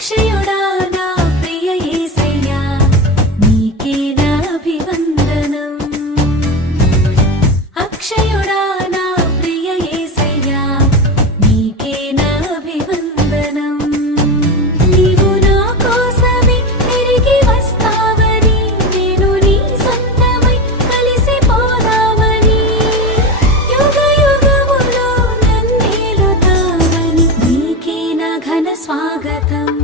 అక్షయుడా నా ప్రియ యేసయ్యా నీకే నా అభివందనం అక్షయుడా నా ప్రియ యేసయ్యా నీకే నా అభివందనం నీవు నా కోసమే తిరిగి వస్తావని నేను నీ సొంతమై కలిసిపోదామని యుగ యుగములో నన్నేలుతావని నీకే నా ఘన స్వాగతం